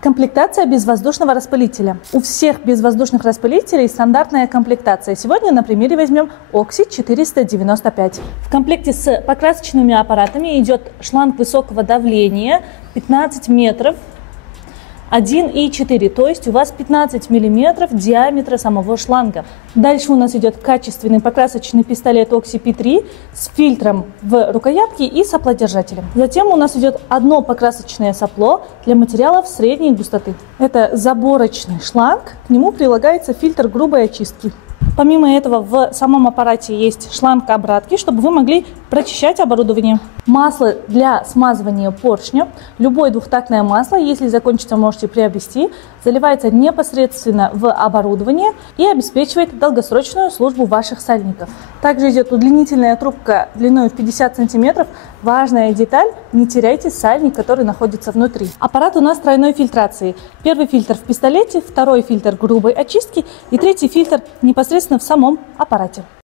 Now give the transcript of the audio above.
Комплектация безвоздушного распылителя. У всех безвоздушных распылителей стандартная комплектация. Сегодня на примере возьмем Oxy 495. В комплекте с покрасочными аппаратами идет шланг высокого давления 15 метров 1,4, то есть у вас 15 миллиметров диаметра самого шланга. Дальше у нас идет качественный покрасочный пистолет Oxy P3 с фильтром в рукоятке и соплодержателем. Затем у нас идет одно покрасочное сопло для материалов средней густоты. Это заборочный шланг, к нему прилагается фильтр грубой очистки. Помимо этого в самом аппарате есть шланг обратки, чтобы вы могли прочищать оборудование. Масло для смазывания поршня. Любое двухтактное масло, если закончится, можете приобрести. Заливается непосредственно в оборудование и обеспечивает долгосрочную службу ваших сальников. Также идет удлинительная трубка длиной в 50 см. Важная деталь, не теряйте сальник, который находится внутри. Аппарат у нас тройной фильтрации. Первый фильтр в пистолете, второй фильтр грубой очистки и третий фильтр непосредственно в самом аппарате.